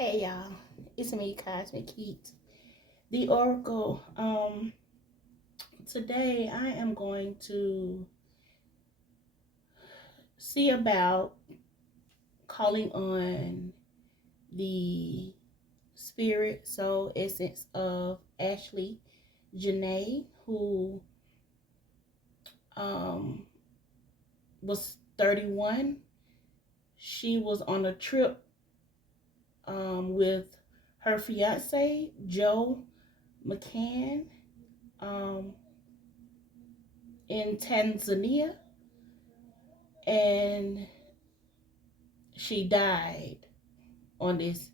Hey y'all, it's me, CosmicKeet, the Oracle. Today I am going to see about calling on the spirit soul essence of Ashlee Jenae, who was 31. She was on a trip with her fiance Joe McCann in Tanzania, and she died on this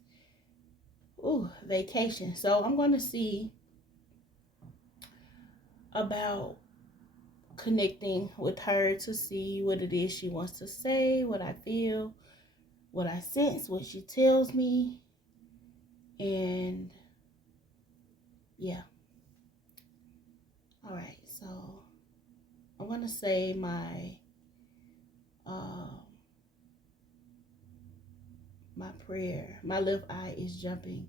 vacation. So I'm going to see about connecting with her to see what it is she wants to say, what I feel, what I sense, what she tells me, and yeah. All right, so I'm going to say my prayer. My left eye is jumping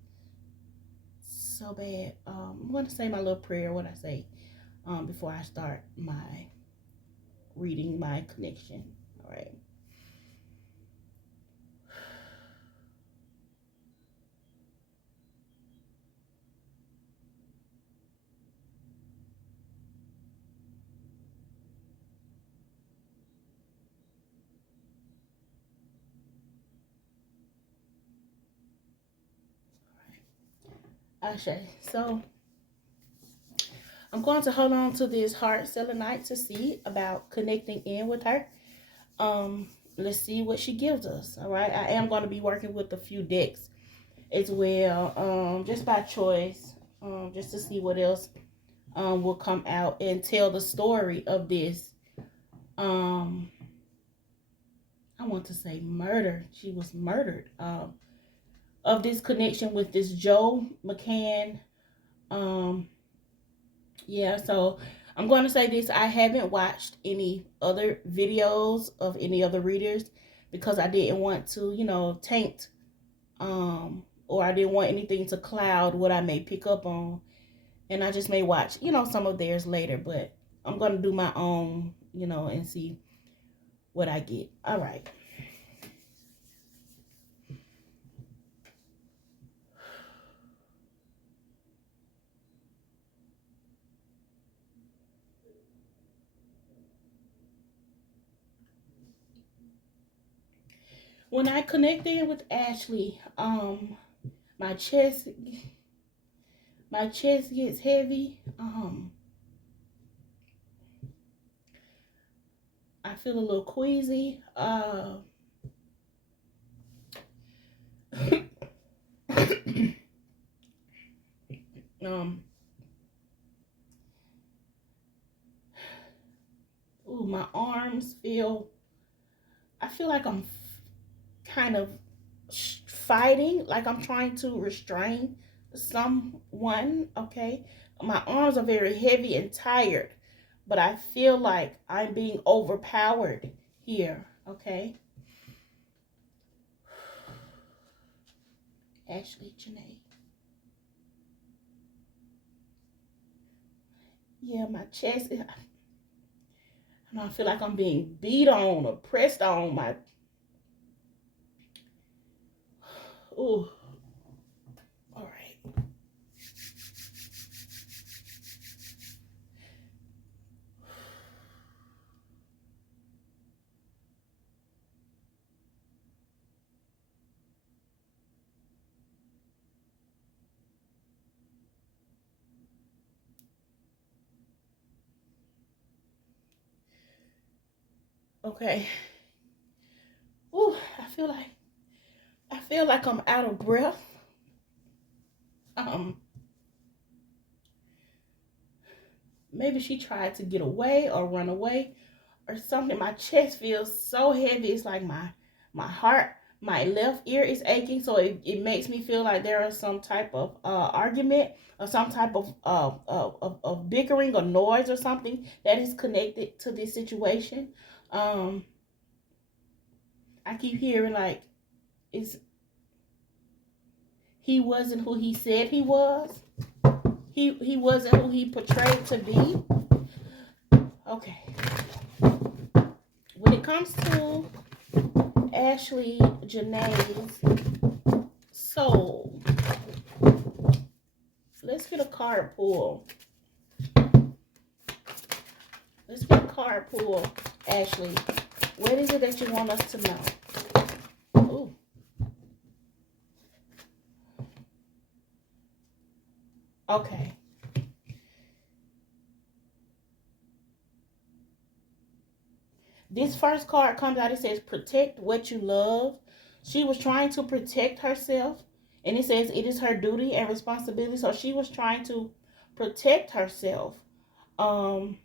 so bad. I'm going to say my little prayer, what I say, before I start my reading my connection. All right. Ashe. So I'm going to hold on to this heart selenite to see about connecting in with her. Let's see what she gives us. All right. I am going to be working with a few decks as well, just by choice, just to see what else will come out and tell the story of this. I want to say murder. She was murdered. Of this connection with this Joe McCann. Yeah, so I'm going to say this. I haven't watched any other videos of any other readers because I didn't want to, taint, or I didn't want anything to cloud what I may pick up on. And I just may watch, some of theirs later, but I'm going to do my own, and see what I get. All right. When I connect in with Ashlee, my chest gets heavy. I feel a little queasy. My arms I feel like I'm kind of fighting, like I'm trying to restrain someone, okay? My arms are very heavy and tired, but I feel like I'm being overpowered here, okay? Ashlee Jenae. Yeah, my chest, I feel like I'm being beat on or pressed on. Ooh. All right. Okay. Ooh, I feel like I'm out of breath. Maybe she tried to get away or run away or something. My chest feels so heavy. It's like my heart, my left ear is aching, so it makes me feel like there is some type of argument or some type of bickering or noise or something that is connected to this situation. I keep hearing like it's he wasn't who he said he was. He wasn't who he portrayed to be. Okay. When it comes to Ashlee Jenae's soul, let's get a card pull. Let's get a card pull, Ashlee. What is it that you want us to know? Ooh. Okay. This first card comes out. It says, protect what you love. She was trying to protect herself. And it says it is her duty and responsibility. So she was trying to protect herself. I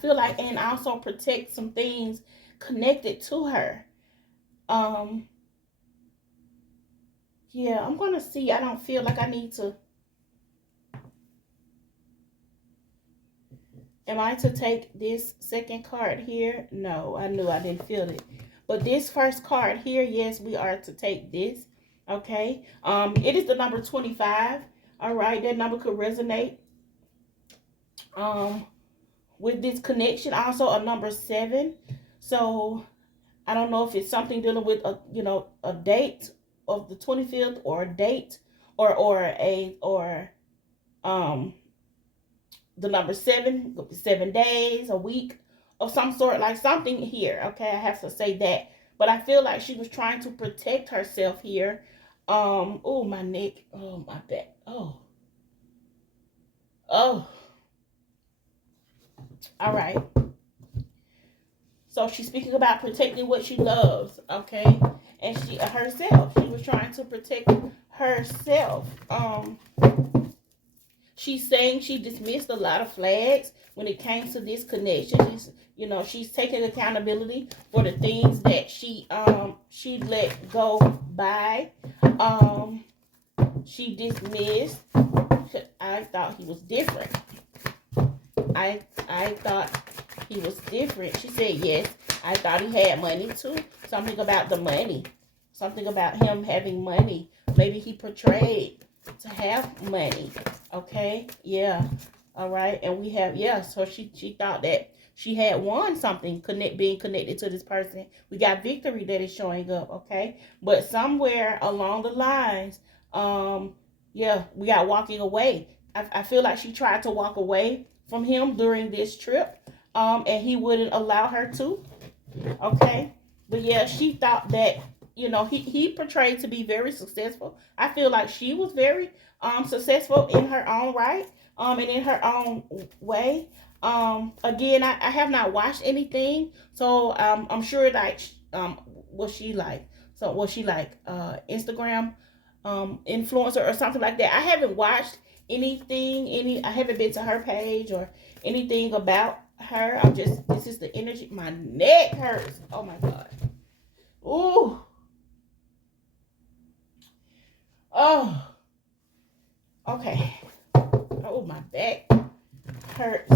feel like, and also protect some things connected to her. Yeah, I'm going to see. I don't feel like I need to. Am I to take this second card here? No, I knew I didn't feel it. But this first card here, yes, we are to take this. Okay. It is the number 25. All right, that number could resonate. With this connection, also a number 7. So I don't know if it's something dealing with a date of the 25th, or a date, or the number 7, 7 days, a week of some sort, like something here. Okay, I have to say that. But I feel like she was trying to protect herself here. Oh, my neck. Oh, my back. Oh. All right. So she's speaking about protecting what she loves, okay? And she herself. She was trying to protect herself. She's saying she dismissed a lot of flags when it came to this connection. She's taking accountability for the things that she let go by. She dismissed. I thought he was different. I thought he was different. She said yes. I thought he had money too. Something about the money. Something about him having money. Maybe he portrayed to have money. Okay, yeah, all right, and we have, yeah, so she thought that she had won something, being connected to this person. We got victory that is showing up, okay, but somewhere along the lines, yeah, we got walking away. I feel like she tried to walk away from him during this trip, and he wouldn't allow her to, okay, but yeah, she thought that, he portrayed to be very successful. I feel like she was very successful in her own right, and in her own way. Again, I have not watched anything, so I'm sure like was she like Instagram influencer or something like that. I haven't watched anything. I haven't been to her page or anything about her. This is the energy. My neck hurts. Oh my god. Ooh. Oh. Okay. Oh, my back hurts.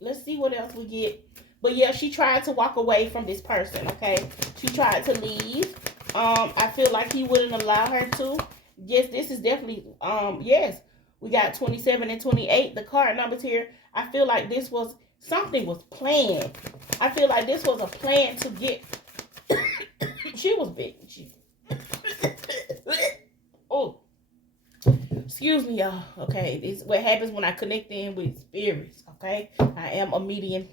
Let's see what else we get. But yeah, she tried to walk away from this person, okay? She tried to leave. I feel like he wouldn't allow her to. Yes, this is definitely, yes. We got 27 and 28, the card numbers here. I feel like something was planned. I feel like this was a plan to get, she was big. Oh. Excuse me, y'all. Okay, this is what happens when I connect in with spirits. Okay, I am a medium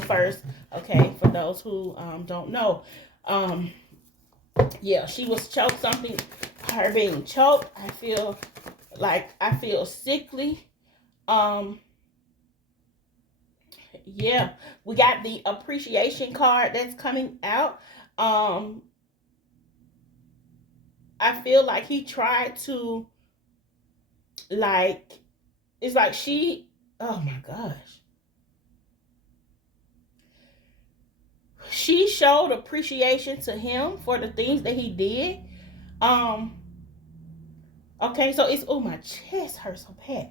first. Okay, for those who don't know, yeah, she was choked. Something, her being choked. I feel sickly. Yeah, we got the appreciation card that's coming out. I feel like he tried to. It's like she, oh my gosh, she showed appreciation to him for the things that he did. Okay, so it's, oh, my chest hurts so bad.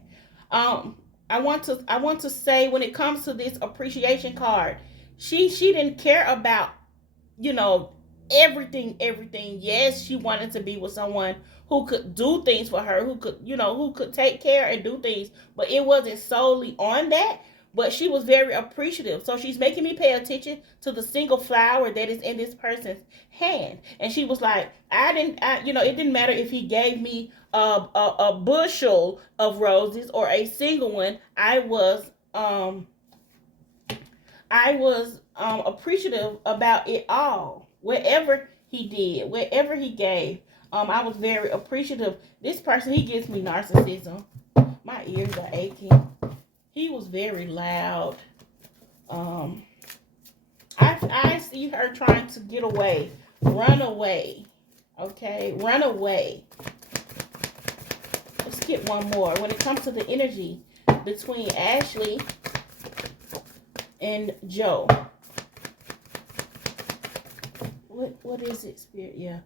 I want to say, when it comes to this appreciation card, she didn't care about, everything. Yes, she wanted to be with someone who could do things for her, who could, who could take care and do things, but it wasn't solely on that. But she was very appreciative, so she's making me pay attention to the single flower that is in this person's hand. And she was like, it didn't matter if he gave me a bushel of roses or a single one. I was appreciative about it all. Whatever he did, whatever he gave, I was very appreciative. This person, he gives me narcissism. My ears are aching. He was very loud. I see her trying to get away, run away. Okay, run away. Let's get one more. When it comes to the energy between Ashlee and Joe. What is it, Spirit? Yeah.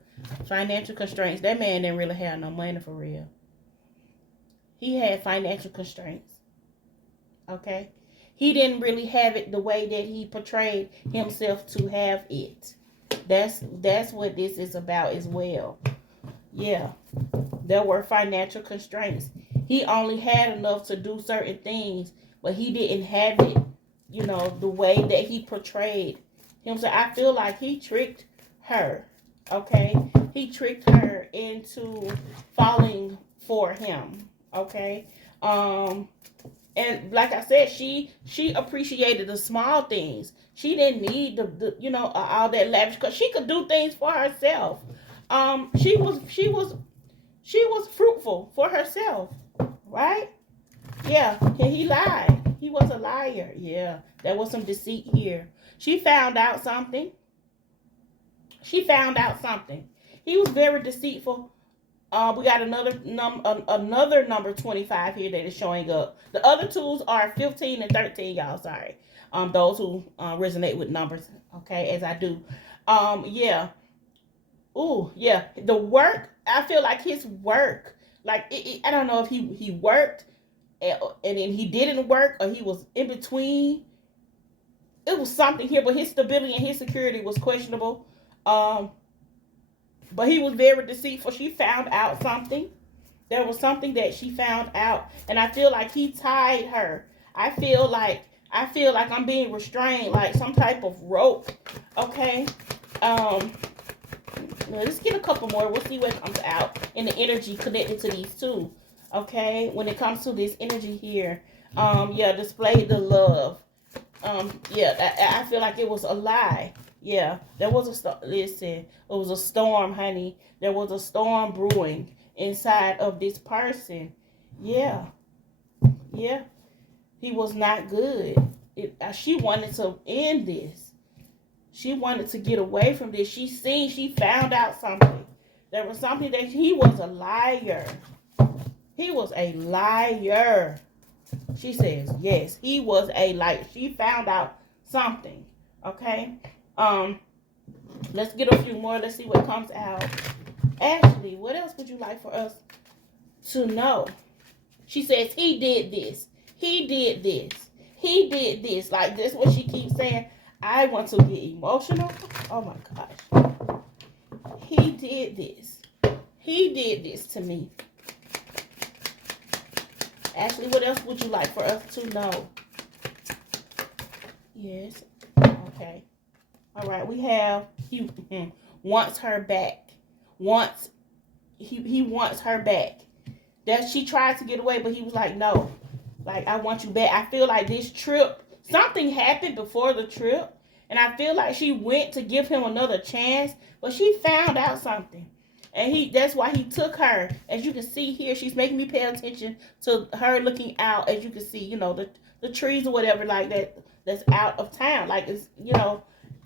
Financial constraints. That man didn't really have no money for real. He had financial constraints. Okay? He didn't really have it the way that he portrayed himself to have it. That's what this is about as well. Yeah. There were financial constraints. He only had enough to do certain things, but he didn't have it, the way that he portrayed himself. I feel like he tricked her. Okay? He tricked her into falling for him. Okay? And like I said, she appreciated the small things. She didn't need the all that lavish, because she could do things for herself. She was fruitful for herself, right? Yeah, and he lied. He was a liar. Yeah, there was some deceit here. She found out something. He was very deceitful. We got another number 25 here that is showing up. The other twos are 15 and 13, y'all. Sorry. Those who resonate with numbers, okay, as I do. Yeah. Ooh, yeah. The work, I feel like his work, like I don't know if he worked and then he didn't work, or he was in between. It was something here, but his stability and his security was questionable. But he was very deceitful. She found out something. There was something that she found out, and I feel like he tied her. I feel like I'm being restrained, like some type of rope. Okay. Let's get a couple more. We'll see what comes out in the energy connected to these two. Okay. When it comes to this energy here, yeah, display the love. Yeah, I feel like it was a lie. Yeah, there was a storm. Listen, it was a storm, honey. There was a storm brewing inside of this person. Yeah, yeah. He was not good. She wanted to end this. She wanted to get away from this. She found out something. There was something that he was a liar. He was a liar. She says, yes, he was a liar. She found out something. Okay? Let's get a few more. Let's see what comes out. Ashley, what else would you like for us to know? She says, he did this. He did this. He did this. Like, this what she keeps saying. I want to get emotional. Oh my gosh. He did this. He did this to me. Ashley, what else would you like for us to know? Yes. Okay. All right. We have he wants her back. He wants her back. That she tried to get away, but he was like, no. Like, I want you back. I feel like this trip, something happened before the trip, and I feel like she went to give him another chance, but she found out something. And that's why he took her. As you can see here, she's making me pay attention to her looking out. As you can see, the trees or whatever like that that's out of town. Like, it's,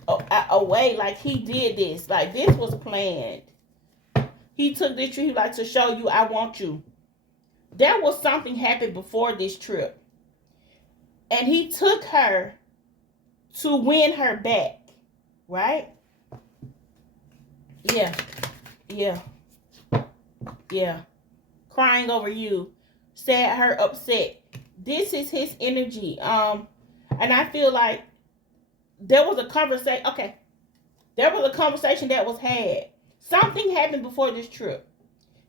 away. Like, he did this. Like, this was planned. He took this tree like to show you, I want you. There was something happened before this trip. And he took her to win her back. Right? Yeah. Yeah. Crying over you. Sad, her, upset. This is his energy. And I feel like there was a conversation. Okay. There was a conversation that was had. Something happened before this trip.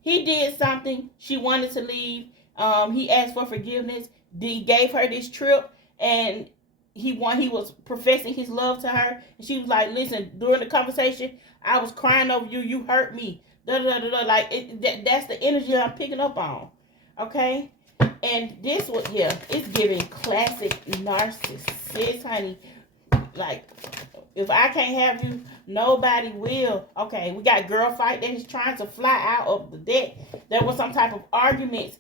He did something. She wanted to leave. He asked for forgiveness. He gave her this trip, and he was professing his love to her. And she was like, "Listen, during the conversation, I was crying over you. You hurt me. Da da da da." Like that's the energy I'm picking up on. Okay, and this was it's giving classic narcissist, honey. Like, if I can't have you, nobody will. Okay, we got girl fight that is trying to fly out of the deck. There was some type of arguments.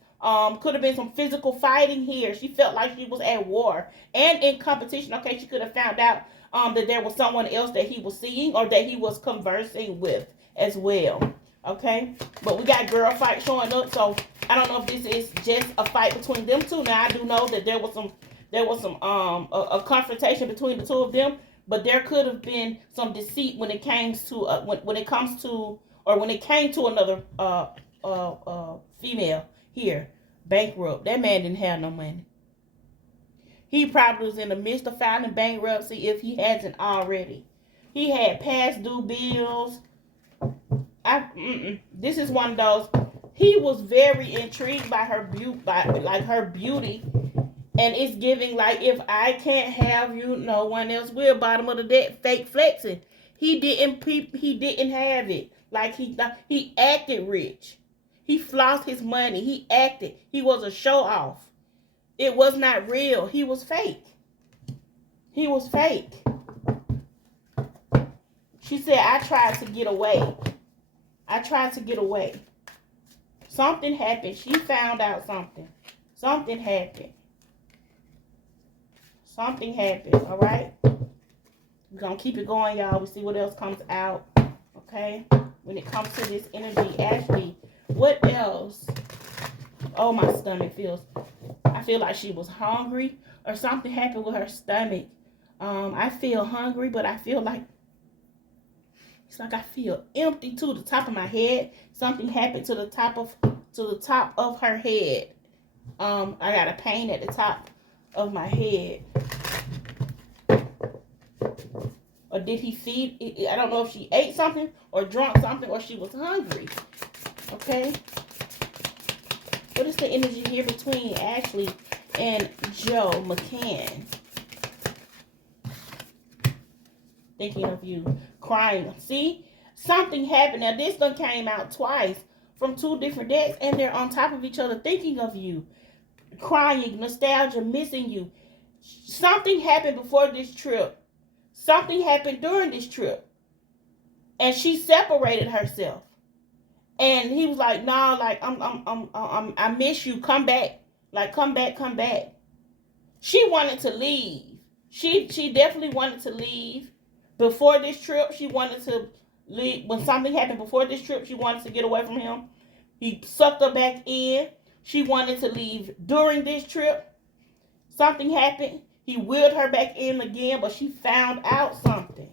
Could have been some physical fighting here. She felt like she was at war and in competition. Okay, she could have found out that there was someone else that he was seeing or that he was conversing with as well. Okay, but we got girl fight showing up. So I don't know if this is just a fight between them two. Now I do know that there was some a confrontation between the two of them, but there could have been some deceit when it came to when it came to another female here, bankrupt. That man didn't have no money. He probably was in the midst of filing bankruptcy if he hasn't already. He had past due bills. This is one of those. He was very intrigued by her beauty. And it's giving like, if I can't have you, no one else will. Bottom of the deck, fake flexing. He didn't have it. Like he acted rich. He flossed his money. He acted. He was a show off. It was not real. He was fake. He was fake. She said, I tried to get away. I tried to get away. Something happened. She found out something. Something happened. Something happened, all right? We're going to keep it going, y'all. We see what else comes out, okay? When it comes to this energy, Ashlee, what else? Oh, my stomach I feel like she was hungry or something happened with her stomach. I feel hungry, but I feel like it's like I feel empty to the top of my head. Something happened to the top of her head. I got a pain at the top of my head. Or did he feed? I don't know if she ate something or drank something or she was hungry. Okay. What is the energy here between Ashlee and Joe McCann? Thinking of you. Crying. See? Something happened. Now this one came out twice from two different decks and they're on top of each other thinking of you. Crying, nostalgia, missing you. Something happened before this trip. Something happened during this trip. And she separated herself. And he was like, "No, like I miss you. Come back. Like come back." She wanted to leave. She definitely wanted to leave before this trip. She wanted to leave when something happened before this trip. She wanted to get away from him. He sucked her back in. She wanted to leave during this trip. Something happened. He wheeled her back in again, but she found out something.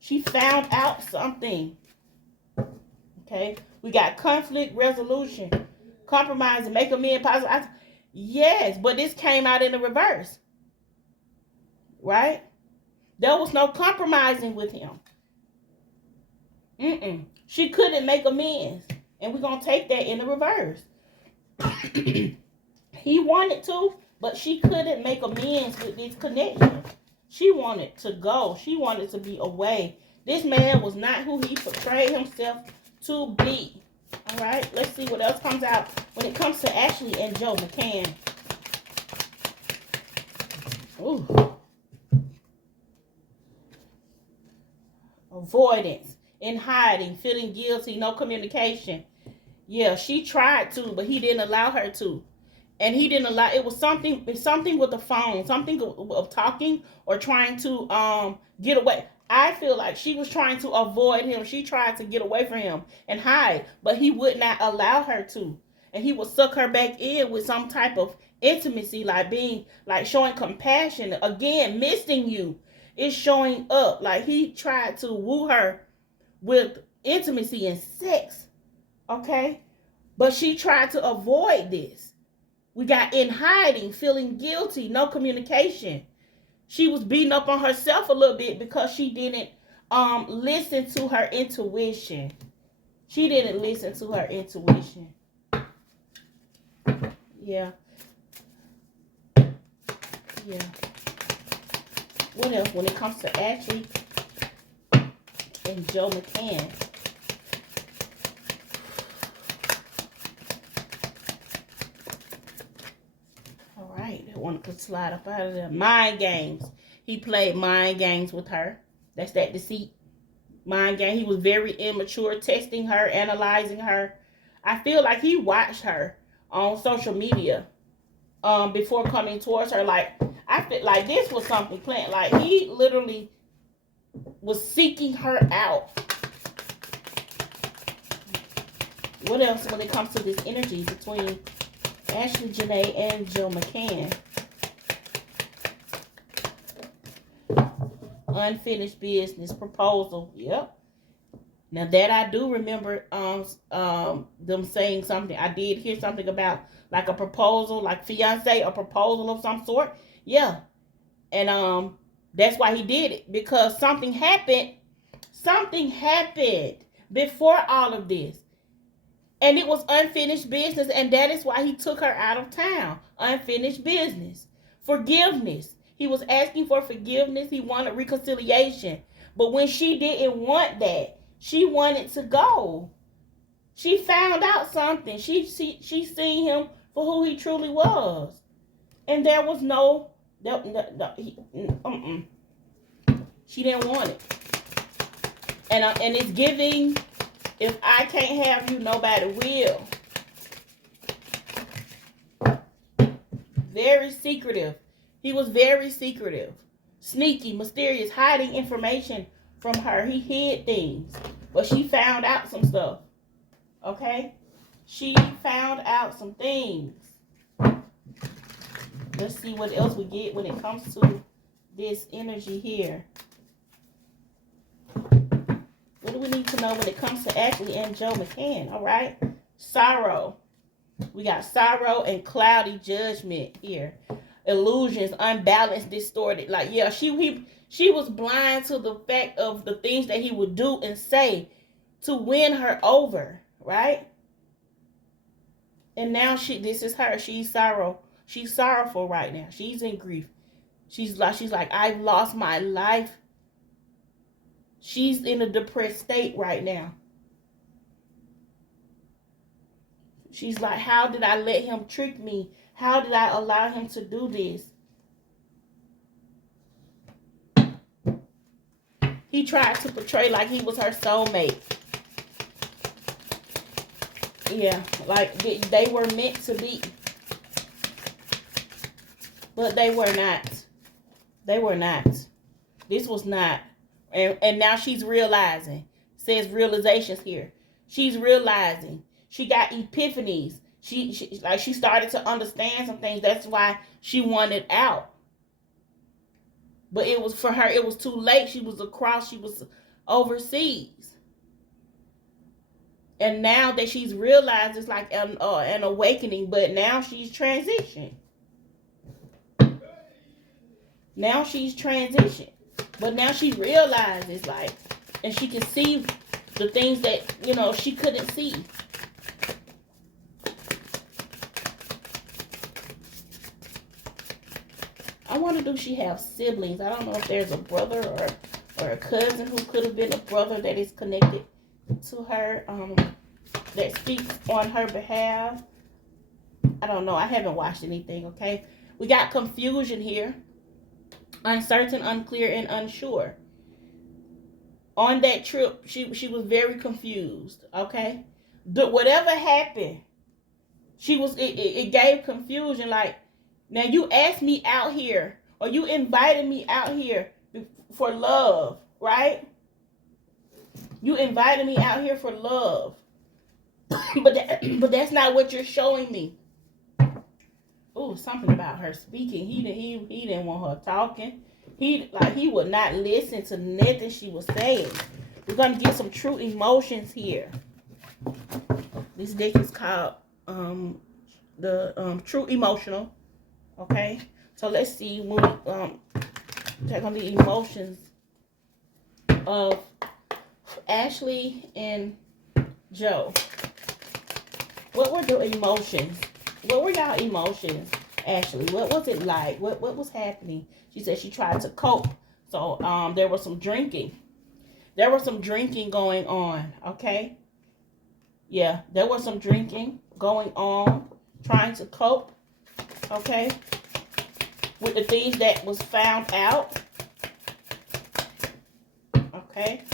She found out something. Okay? We got conflict resolution. Compromise and make amends positive. Yes, but this came out in the reverse. Right? There was no compromising with him. She couldn't make amends. And we're going to take that in the reverse. He wanted to, but she couldn't make amends with this connection. She wanted to go. She wanted to be away. This man was not who he portrayed himself to be. All right, let's see what else comes out when it comes to Ashlee and Joe McCann. Ooh. Avoidance, in hiding, feeling guilty, no communication. Yeah, she tried to, but he didn't allow her to. And he didn't allow, it was something with the phone, something of talking or trying to get away. I feel like she was trying to avoid him. She tried to get away from him and hide, but he would not allow her to. And he would suck her back in with some type of intimacy, like being, like showing compassion. Again, missing you is showing up. Like he tried to woo her with intimacy and sex. Okay? But she tried to avoid this. We got in hiding, feeling guilty, no communication. She was beating up on herself a little bit because she didn't listen to her intuition. She didn't listen to her intuition. Yeah. Yeah. What else? When it comes to Ashlee and Joe McCann. All right. That one could slide up out of there. Mind games. He played mind games with her. That's that deceit. Mind game. He was very immature, testing her, analyzing her. I feel like he watched her on social media before coming towards her. Like, I feel like this was something planned. Like, he literally was seeking her out. What else when it comes to this energy between Ashlee, Jenae, and Joe McCann? Unfinished business, proposal. Yep. Now that I do remember them saying something. I did hear something about like a proposal, like fiance, a proposal of some sort. Yeah. And that's why he did it, because something happened. Something happened before all of this. And it was unfinished business, and that is why he took her out of town. Unfinished business. Forgiveness. He was asking for forgiveness. He wanted reconciliation. But when she didn't want that, she wanted to go. She found out something. She seen him for who he truly was. And there was no... She didn't want it. And it's giving, if I can't have you, nobody will. Very secretive. He was very secretive. Sneaky, mysterious, hiding information from her. He hid things. But she found out some stuff. Okay? She found out some things. Let's see what else we get when it comes to this energy here. What do we need to know when it comes to Ashlee and Joe McCann? All right? Sorrow. We got sorrow and cloudy judgment here. Illusions, unbalanced, distorted. Like, yeah, she was blind to the fact of the things that he would do and say to win her over, right? And now this is her. She's sorrowful right now. She's in grief. She's like, I've lost my life. She's in a depressed state right now. She's like, how did I let him trick me? How did I allow him to do this? He tried to portray like he was her soulmate. Yeah, like they were meant to be. But they were not. They were not. This was not. And now she's realizing. It says realizations here. She's realizing. She got epiphanies. She started to understand some things. That's why she wanted out. But it was for her, it was too late. She was across, she was overseas. And now that she's realized, it's like an awakening, but now she's transitioned. Now she's transitioned. But now she realizes, like, and she can see the things that, she couldn't see. I wonder, do she have siblings? I don't know if there's a brother or a cousin who could have been a brother that is connected to her, that speaks on her behalf. I don't know. I haven't watched anything, okay? We got confusion here. Uncertain, unclear, and unsure. On that trip, she was very confused, okay? Whatever happened, it gave confusion. Like, now you asked me out here, or you invited me out here for love, right? You invited me out here for love. but that's not what you're showing me. Oh, something about her speaking. He didn't want her talking. He would not listen to nothing she was saying. We're gonna get some true emotions here. This deck is called the True Emotional. Okay, so let's see when we check on the emotions of Ashlee and Joe. What were the emotions? What were y'all emotions, Ashlee? What was it like? What was happening? She said she tried to cope. So there was some drinking. There was some drinking going on, okay? Yeah, there was some drinking going on, trying to cope, okay, with the things that was found out, okay?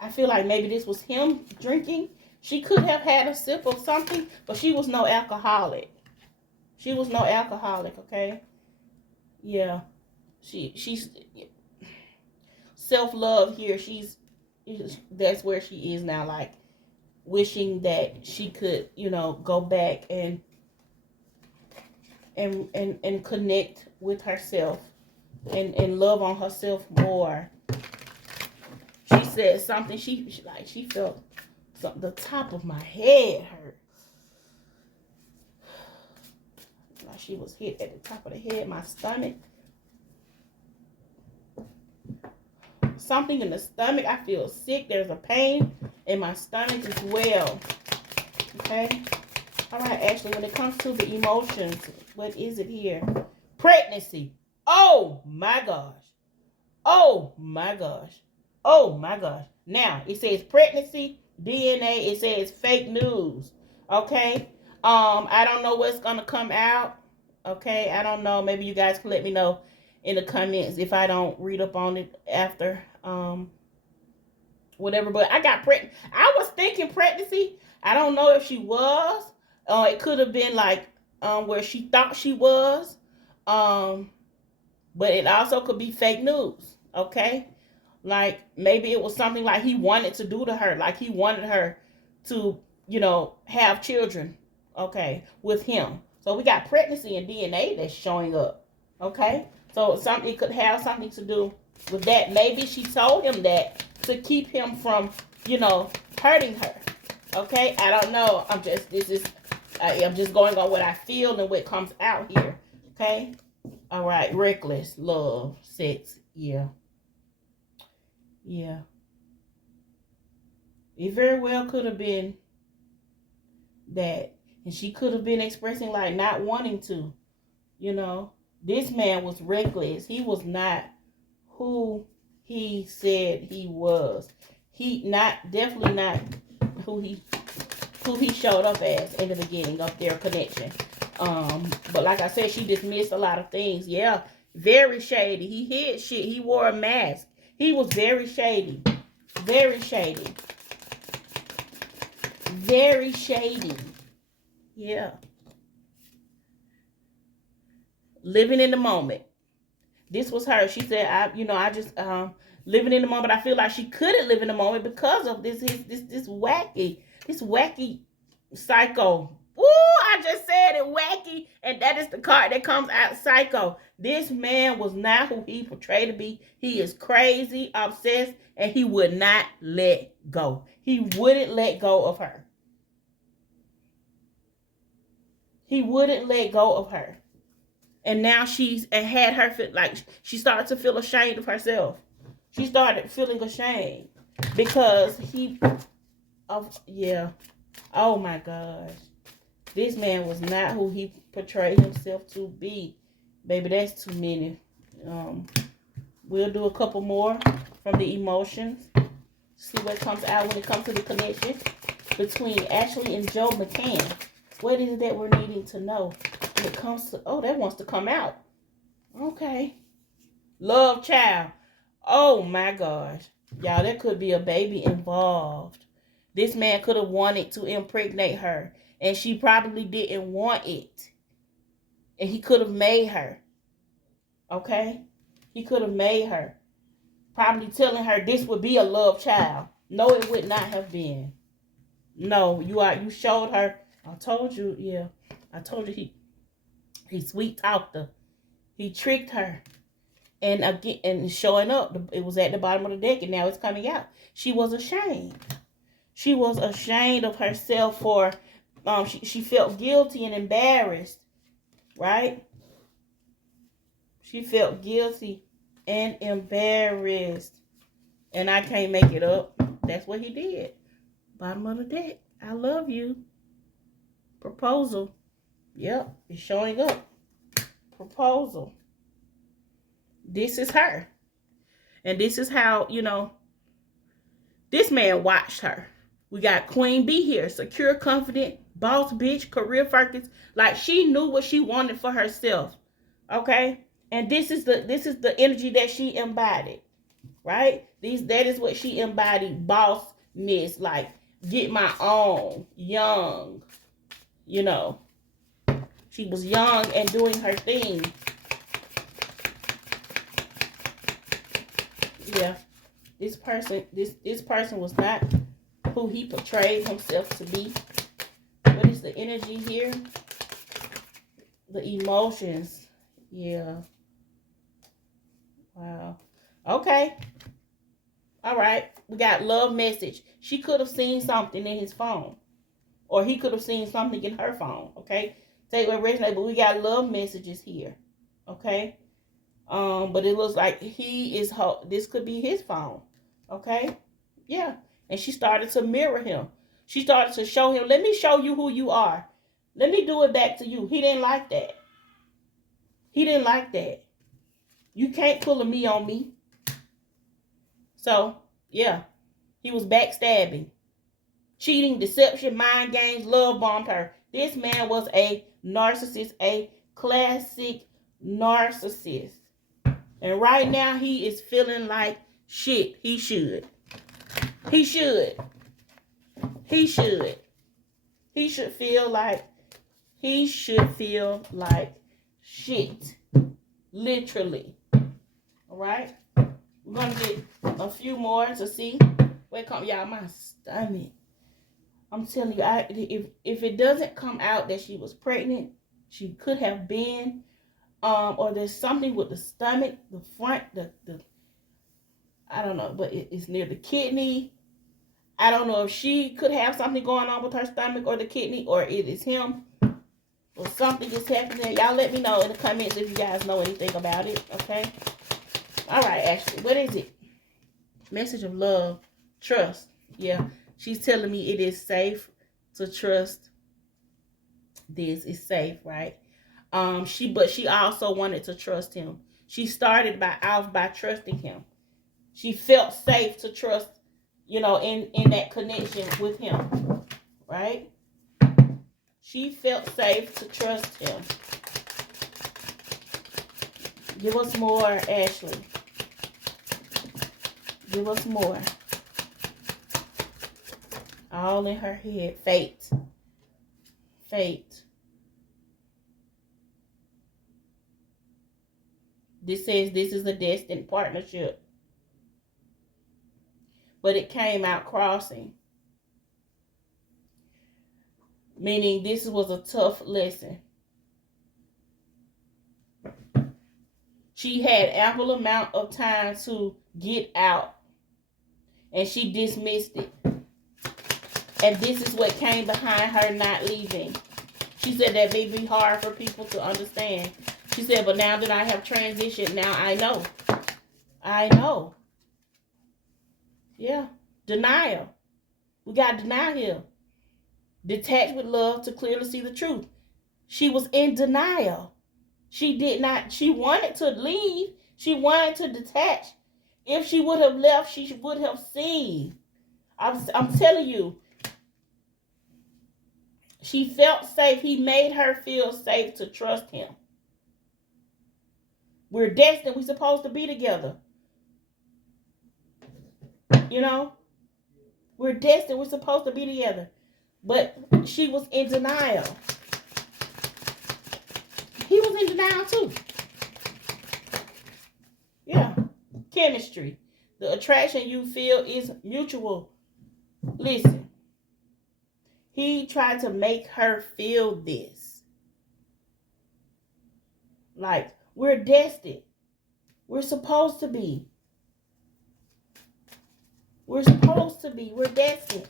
I feel like maybe this was him drinking. She could have had a sip of something, but she was no alcoholic. She was no alcoholic, okay? Yeah. She's self-love here. That's where she is now, like wishing that she could, you know, go back and connect with herself and love on herself more. She said something, she felt something, the top of my head hurt. Like she was hit at the top of the head, my stomach. Something in the stomach. I feel sick. There's a pain in my stomach as well. Okay. All right, Ashlee, when it comes to the emotions, what is it here? Pregnancy. Oh my gosh. Oh my gosh. Oh my gosh. Now, it says pregnancy, DNA, it says fake news. Okay. I don't know what's gonna come out. Okay, I don't know. Maybe you guys can let me know in the comments if I don't read up on it after whatever. But I got pregnant. I was thinking pregnancy. I don't know if she was. It could have been like where she thought she was. But it also could be fake news. Okay, like maybe it was something like he wanted to do to her, like he wanted her to, you know, have children. Okay, with him. So we got pregnancy and DNA that's showing up. Okay, so it could have something to do with that. Maybe she told him that to keep him from, you know, hurting her. Okay, I don't know. I'm just going on what I feel and what comes out here. Okay, all right. Reckless love, sex. Yeah, yeah. It very well could have been that, and she could have been expressing like not wanting to. You know, this man was reckless. He was not who he said he was. Definitely not who he showed up as in the beginning of their connection. But like I said, she dismissed a lot of things. Yeah, very shady. He hid shit. He wore a mask. He was very shady. Very shady. Very shady. Yeah. Living in the moment. This was her. She said, I just living in the moment. I feel like she couldn't live in the moment because of this wacky psycho. Ooh, I just said it, wacky, and that is the card that comes out, psycho. This man was not who he portrayed to be. He is crazy, obsessed, and he would not let go. He wouldn't let go of her. He wouldn't let go of her. And now she's had her feel like she started to feel ashamed of herself. She started feeling ashamed because oh my gosh. This man was not who he portrayed himself to be. Baby, that's too many. We'll do a couple more from the emotions. See what comes out when it comes to the connection between Ashlee and Joe McCann. What is it that we're needing to know when it comes to... Oh, that wants to come out. Okay. Love child. Oh, my gosh. Y'all, there could be a baby involved. This man could have wanted to impregnate her, and she probably didn't want it. And he could have made her. Okay? He could have made her. Probably telling her this would be a love child. No, it would not have been. No, you showed her. I told you, yeah. I told you he sweet talked her. He tricked her. And again, and showing up, it was at the bottom of the deck, and now it's coming out. She was ashamed. She was ashamed of herself for, she felt guilty and embarrassed, right? She felt guilty and embarrassed. And I can't make it up. That's what he did. Bottom of the deck. I love you. Proposal. Yep, it's showing up. Proposal. This is her. And this is how, you know, this man watched her. We got Queen B here. Secure, confident, boss bitch, career focus. Like, she knew what she wanted for herself. Okay? And this is the energy that she embodied. Right? That is what she embodied. Bossness. Like, get my own. Young. You know. She was young and doing her thing. Yeah. This person was not who he portrayed himself to be. What is the energy here? The emotions. Yeah. Wow. Okay. All right. We got love message. She could have seen something in his phone. Or he could have seen something in her phone. Okay. Take what resonate, but we got love messages here. Okay. But it looks like this could be his phone. Okay. Yeah. And she started to mirror him. She started to show him, let me show you who you are. Let me do it back to you. He didn't like that. He didn't like that. You can't pull a me on me. So, yeah. He was backstabbing. Cheating, deception, mind games, love bombed her. This man was a narcissist, a classic narcissist. And right now he is feeling like shit. He should. He should. He should. He should feel like shit. Literally. Alright? We're gonna get a few more to see. Wait, come y'all, my stomach. I'm telling you, if it doesn't come out that she was pregnant, she could have been, or there's something with the stomach, the front, the I don't know, but it's near the kidney. I don't know if she could have something going on with her stomach or the kidney, or it is him, or something is happening. Y'all let me know in the comments if you guys know anything about it, okay? All right, Ashley, what is it? Message of love, trust. Yeah, she's telling me it is safe to trust. This is safe, right? She also wanted to trust him. She started by trusting him. She felt safe to trust, you know, in that connection with him, right? She felt safe to trust him. Give us more, Ashley. Give us more. All in her head. Fate. Fate. This says this is a destined partnership. But it came out crossing. Meaning this was a tough lesson. She had ample amount of time to get out. And she dismissed it. And this is what came behind her not leaving. She said that may be hard for people to understand. She said, but now that I have transitioned, now I know. I know. Yeah. Denial. We got denial here. Detached with love to clearly see the truth. She was in denial. She wanted to leave. She wanted to detach. If she would have left, she would have seen. I'm telling you. She felt safe. He made her feel safe to trust him. We're destined. We're supposed to be together. You know? We're destined. We're supposed to be together. But she was in denial. He was in denial too. Yeah. Chemistry. The attraction you feel is mutual. Listen. He tried to make her feel this. Like, we're destined. We're supposed to be. We're supposed to be. We're destined.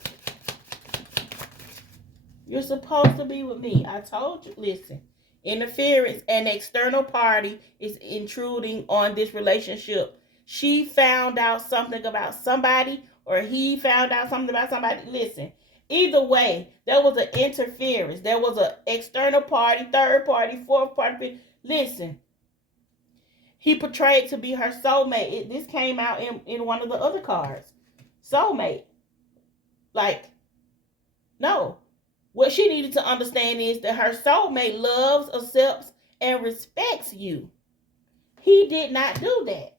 You're supposed to be with me. I told you. Listen. Interference. An external party is intruding on this relationship. She found out something about somebody, or he found out something about somebody. Listen, either way, there was an interference. There was an external party, third party, fourth party. Listen, he portrayed to be her soulmate. This came out in one of the other cards. Soulmate. Like, no. What she needed to understand is that her soulmate loves, accepts, and respects you. He did not do that.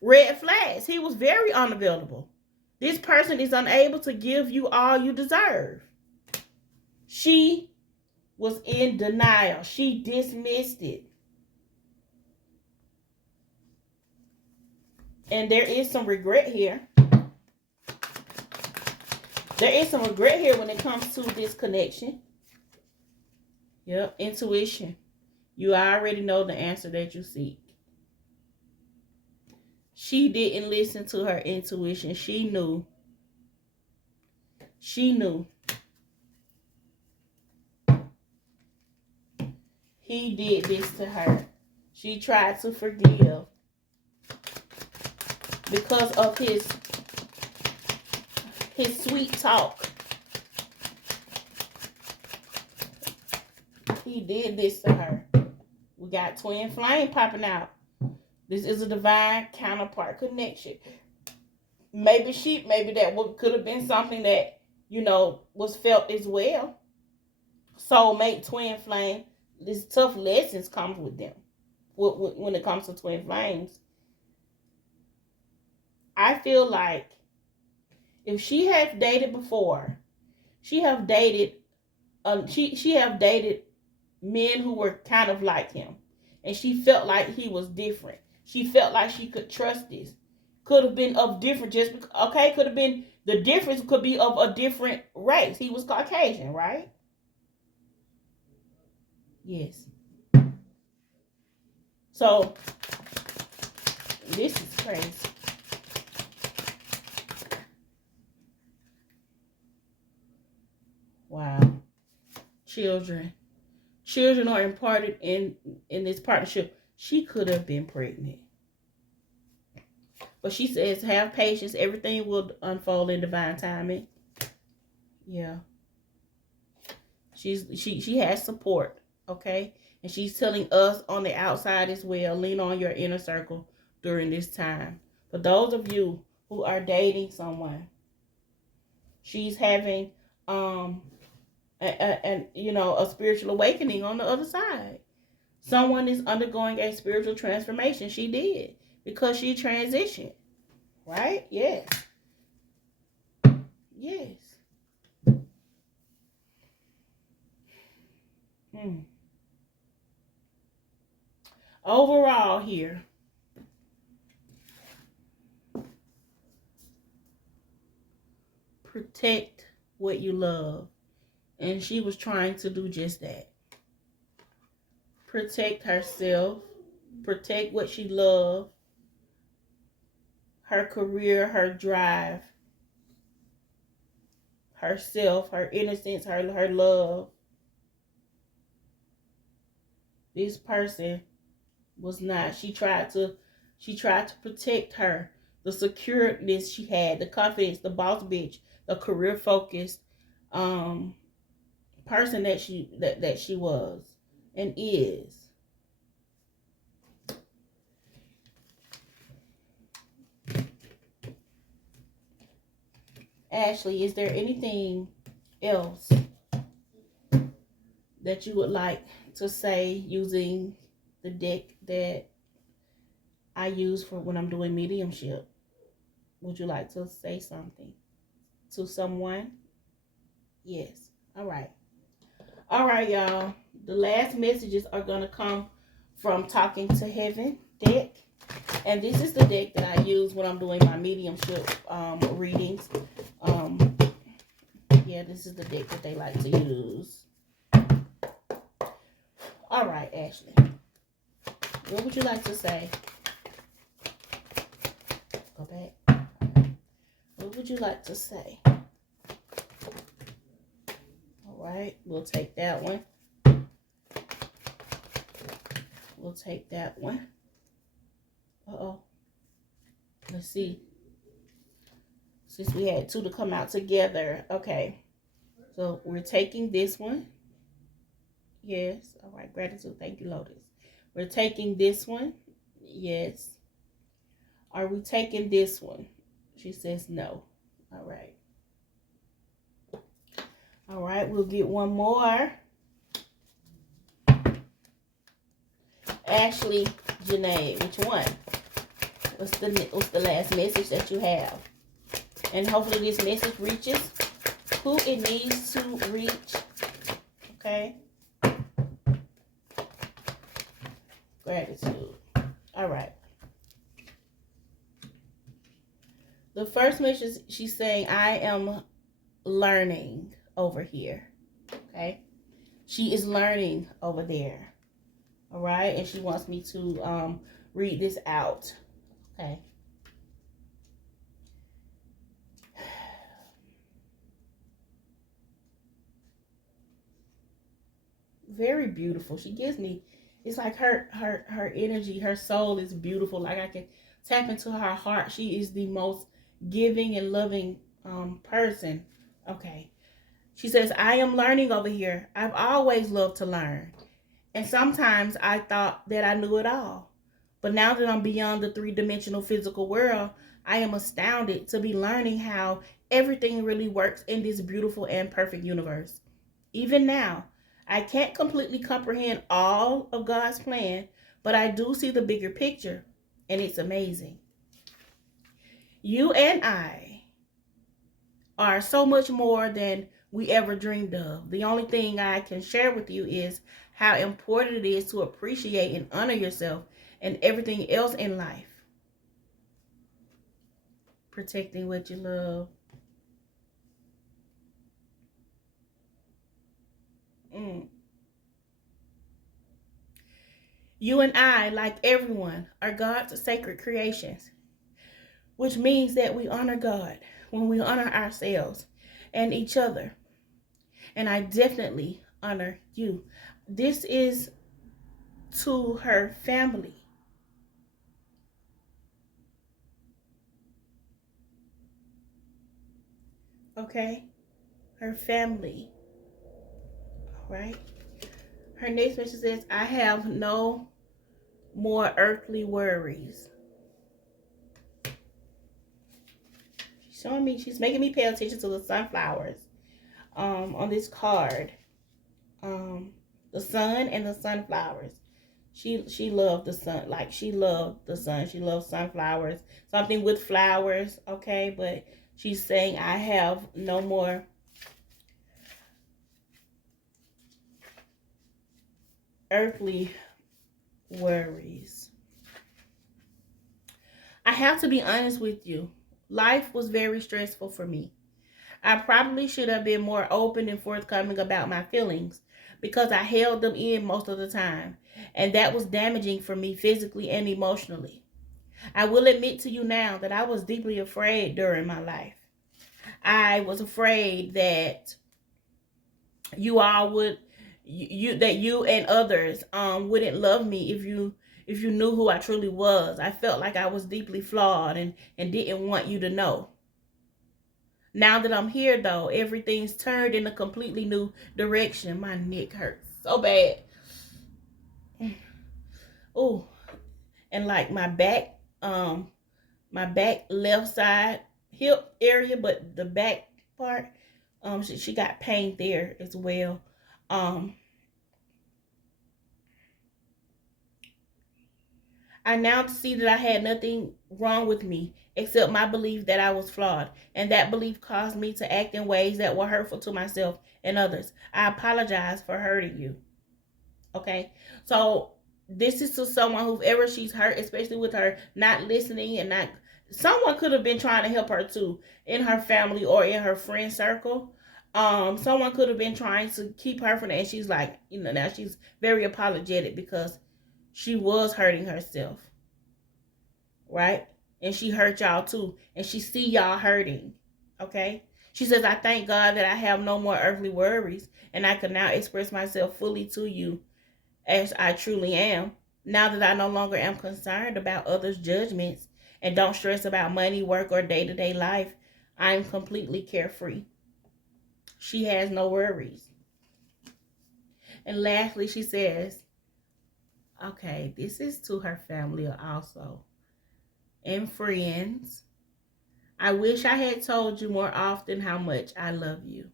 Red flags. He was very unavailable. This person is unable to give you all you deserve. She was in denial. She dismissed it. And there is some regret here. There is some regret here when it comes to this connection. Yep, intuition. You already know the answer that you seek. She didn't listen to her intuition. She knew. She knew. He did this to her. She tried to forgive because of his sweet talk. He did this to her. We got twin flame popping out. This is a divine counterpart connection. Maybe that could have been something that, was felt as well. Soulmate, twin flame. These tough lessons comes with them. When it comes to twin flames. I feel like if she have dated before, she have dated men who were kind of like him. And she felt like he was different. She felt like she could trust this. Could have been of different, could have been, the difference could be of a different race. He was Caucasian, right? Yes. So, this is crazy. Wow. Children are imparted in this partnership. She could have been pregnant. But she says, have patience. Everything will unfold in divine timing. Yeah. She has support. Okay? And she's telling us on the outside as well, lean on your inner circle during this time. For those of you who are dating someone, she's having a spiritual awakening on the other side. Someone is undergoing a spiritual transformation. She did, because she transitioned. Right? Yes. Yes. Overall here, protect what you love. And she was trying to do just that. Protect herself. Protect what she loved. Her career, her drive. Herself, her innocence, her love. This person was not. She tried to protect her. The secureness she had, the confidence, the boss bitch, the career focused person that she was and is. Ashlee, is there anything else that you would like to say using the deck that I use for when I'm doing mediumship? Would you like to say something to someone? Yes. All right. All right, y'all. The last messages are going to come from Talking to Heaven deck. And this is the deck that I use when I'm doing my mediumship readings. Yeah, this is the deck that they like to use. All right, Ashlee. What would you like to say? Go back. What would you like to say? All right, we'll take that one. We'll take that one. Uh-oh. Let's see. Since we had two to come out together. Okay. So we're taking this one. Yes. All right. Gratitude. Thank you, Lotus. We're taking this one. Yes. Are we taking this one? She says no. All right. All right. We'll get one more. Ashlee, Jenae, which one? What's the last message that you have? And hopefully this message reaches who it needs to reach. Okay. Gratitude. All right. The first message, she's saying, I am learning over here. Okay. She is learning over there. All right. And she wants me to read this out. Okay. Very beautiful. She gives me, it's like her energy, her soul is beautiful. Like I can tap into her heart. She is the most giving and loving person. Okay. She says, I am learning over here. I've always loved to learn. And sometimes I thought that I knew it all. But now that I'm beyond the three-dimensional physical world, I am astounded to be learning how everything really works in this beautiful and perfect universe. Even now, I can't completely comprehend all of God's plan, but I do see the bigger picture, and it's amazing. You and I are so much more than we ever dreamed of. The only thing I can share with you is how important it is to appreciate and honor yourself and everything else in life. Protecting what you love. You and I, like everyone, are God's sacred creations, which means that we honor God when we honor ourselves and each other. And I definitely honor you. This is to her family. Okay? Her family. All right? Her next message says, I have no more earthly worries. She's showing me, she's making me pay attention to the sunflowers on this card. The sun and the sunflowers. She loved the sun. Like, she loved the sun. She loved sunflowers. Something with flowers, okay? But she's saying, I have no more earthly worries. I have to be honest with you. Life was very stressful for me. I probably should have been more open and forthcoming about my feelings because I held them in most of the time, and that was damaging for me physically and emotionally. I will admit to you now that I was deeply afraid during my life. I was afraid that you all would, that you and others wouldn't love me if you knew who I truly was. I felt like I was deeply flawed and didn't want you to know. Now that I'm here, though, everything's turned in a completely new direction. My neck hurts so bad. Oh, and like my back left side hip area, but the back part, she got pain there as well. I now see that I had nothing wrong with me except my belief that I was flawed, and that belief caused me to act in ways that were hurtful to myself and others. I apologize for hurting you. Okay, so this is to someone whoever she's hurt, especially with her not listening and not. Someone could have been trying to help her too, in her family or in her friend circle. Someone could have been trying to keep her from that, and she's like, now she's very apologetic because she was hurting herself, right? And she hurt y'all too, and she see y'all hurting. Okay, She says, I thank God that I have no more earthly worries, and I can now express myself fully to you as I truly am. Now that I no longer am concerned about others' judgments and don't stress about money, work, or day-to-day life, I'm completely carefree. She has no worries. And lastly, she says, okay, this is to her family also and friends. I wish I had told you more often how much I love you.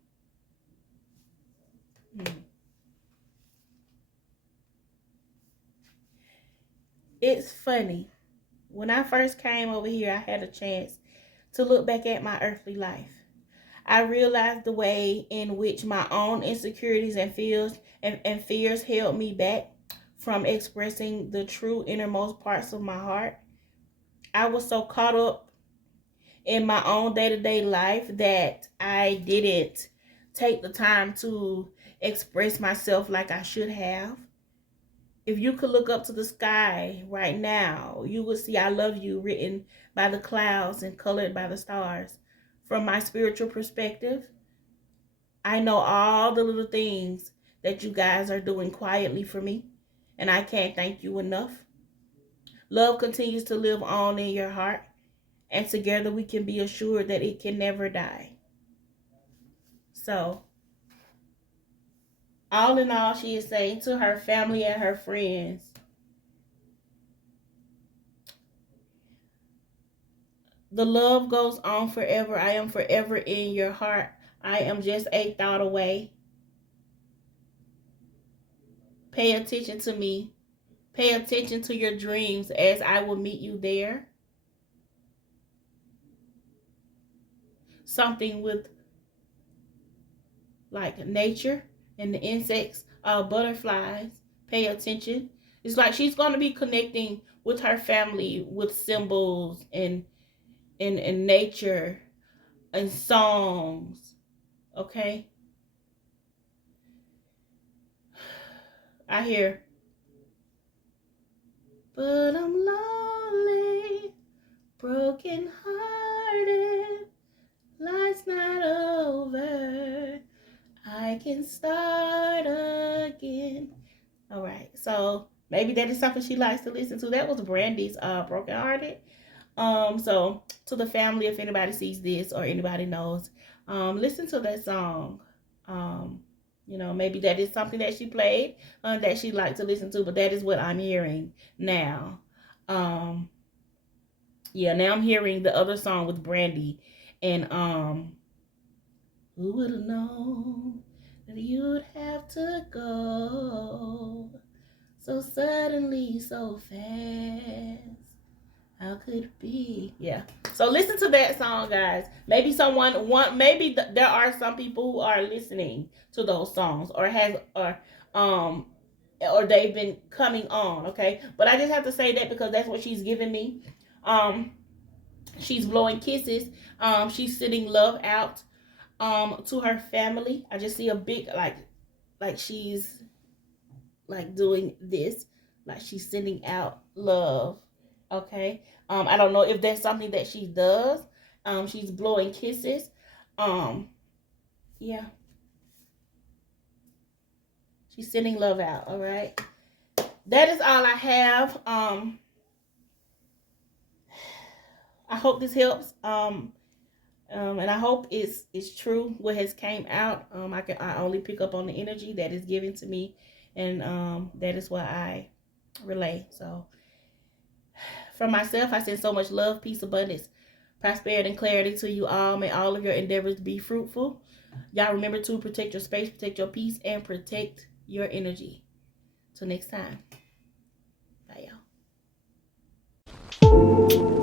It's funny. When I first came over here, I had a chance to look back at my earthly life. I realized the way in which my own insecurities and fears held me back from expressing the true innermost parts of my heart. I was so caught up in my own day-to-day life that I didn't take the time to express myself like I should have. If you could look up to the sky right now, you would see I love you written by the clouds and colored by the stars. From my spiritual perspective, I know all the little things that you guys are doing quietly for me, and I can't thank you enough. Love continues to live on in your heart, and together we can be assured that it can never die. So, all in all, she is saying to her family and her friends, the love goes on forever. I am forever in your heart. I am just a thought away. Pay attention to me. Pay attention to your dreams as I will meet you there. Something with like nature and the insects, butterflies. Pay attention. It's like she's going to be connecting with her family with symbols and nature and songs. Okay? I hear, but I'm lonely, broken hearted, life's not over, I can start again. All right, so maybe that is something she likes to listen to. That was Brandy's Broken Hearted. So to the family, if anybody sees this or anybody knows, listen to that song. You know, maybe that is something that she played that she liked to listen to, but that is what I'm hearing now. Yeah, now I'm hearing the other song with Brandy, and who would have known that you'd have to go so suddenly, so fast? How could it be? Yeah. So listen to that song, guys. Maybe there are some people who are listening to those songs or they've been coming on, okay? But I just have to say that because that's what she's giving me. She's blowing kisses. She's sending love out to her family. I just see a big like she's like doing this, like she's sending out love. Okay. I don't know if that's something that she does. She's blowing kisses. Yeah. She's sending love out. All right. That is all I have. I hope this helps. And I hope it's true what has came out. I only pick up on the energy that is given to me, and that is what I relay. So from myself, I send so much love, peace, abundance, prosperity, and clarity to you all. May all of your endeavors be fruitful. Y'all remember to protect your space, protect your peace, and protect your energy. Till next time. Bye, y'all.